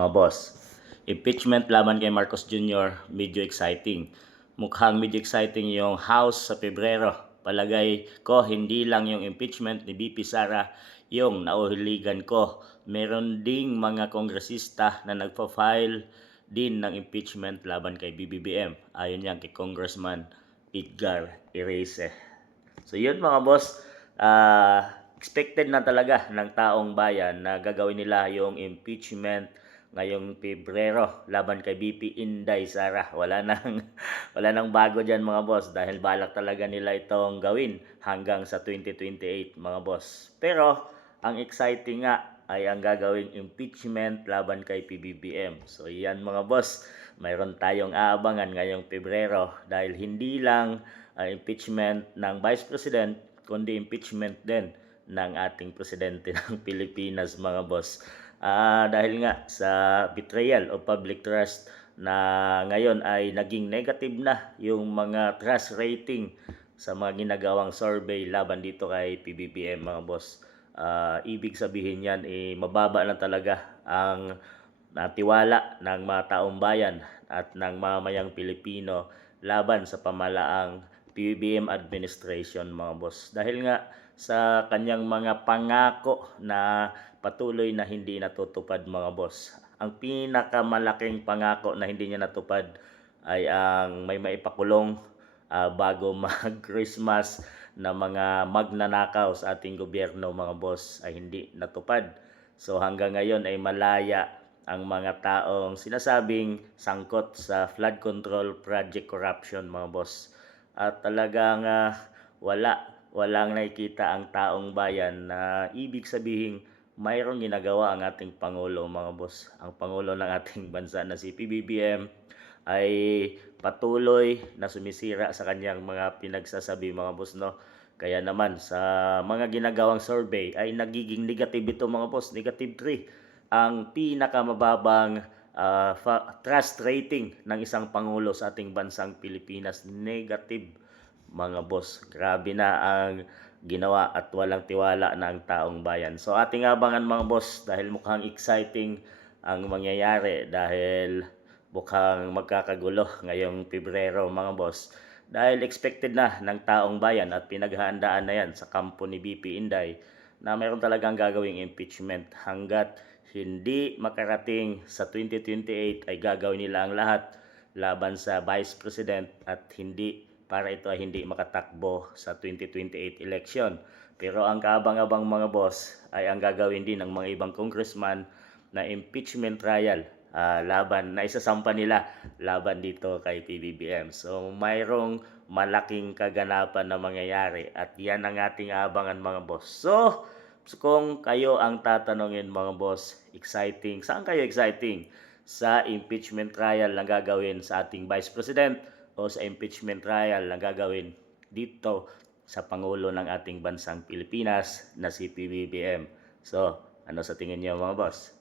Mga boss, impeachment laban kay Marcos Jr. medyo exciting. Mukhang medyo exciting yung House sa Pebrero. Palagay ko hindi lang yung impeachment ni VP Sara yung nauhiligan ko. Meron ding mga kongresista na nagpa-file din ng impeachment laban kay BBBM. Ayon yan kay Congressman Edgar Erece. So yun mga boss, expected na talaga ng taong bayan na gagawin nila yung impeachment ngayong Pebrero laban kay BP Inday Sara. Wala nang bago diyan mga boss dahil balak talaga nila itong gawin hanggang sa 2028 mga boss. Pero ang exciting nga ay ang gagawing impeachment laban kay PBBM. So yan mga boss, mayroon tayong aabangan ngayong Pebrero dahil hindi lang impeachment ng Vice President kundi impeachment din ng ating presidente ng Pilipinas mga boss. Dahil nga sa betrayal of public trust na ngayon ay naging negative na yung mga trust rating sa mga ginagawang survey laban dito kay PBBM mga boss. Ibig sabihin yan, mababa na talaga ang tiwala ng mga taong bayan at ng mamayang Pilipino laban sa pamalaang PBBM administration mga boss. Dahil nga sa kanyang mga pangako na patuloy na hindi natutupad mga boss. Ang pinakamalaking pangako na hindi niya natupad ay ang may maipakulong bago mag-Christmas na mga magnanakaw sa ating gobyerno mga boss ay hindi natupad. So hanggang ngayon ay malaya ang mga taong sinasabing sangkot sa flood control project corruption mga boss. At talagang walang nakikita ang taong bayan na ibig sabihin mayroong ginagawa ang ating Pangulo mga boss. Ang Pangulo ng ating bansa na si PBBM ay patuloy na sumisira sa kanyang mga pinagsasabi mga boss no. Kaya naman sa mga ginagawang survey ay nagiging negative ito mga boss, negative 3. Ang pinakamababang trust rating ng isang Pangulo sa ating bansang Pilipinas, negative mga boss. Grabe na ang ginawa at walang tiwala na ang taong bayan. So ating abangan mga boss dahil mukhang exciting ang mangyayari dahil mukhang magkakagulo ngayong Pebrero mga boss. Dahil expected na ng taong bayan at pinaghahandaan na yan sa kampo ni BP Inday na mayroon talagang gagawing impeachment hanggat hindi makarating sa 2028 ay gagawin nila ang lahat laban sa Vice President at hindi para ito ay hindi makatakbo sa 2028 election. Pero ang kaabang-abang mga boss ay ang gagawin din ng mga ibang congressman na impeachment trial laban na isasampa nila laban dito kay PBBM. So mayroong malaking kaganapan na mangyayari at yan ang ating abangan mga boss. So kung kayo ang tatanungin mga boss, exciting. Saan kayo exciting? Sa impeachment trial na gagawin sa ating Vice President o sa impeachment trial na gagawin dito sa Pangulo ng ating bansang Pilipinas na si PBBM? So, ano sa tingin niyo mga boss?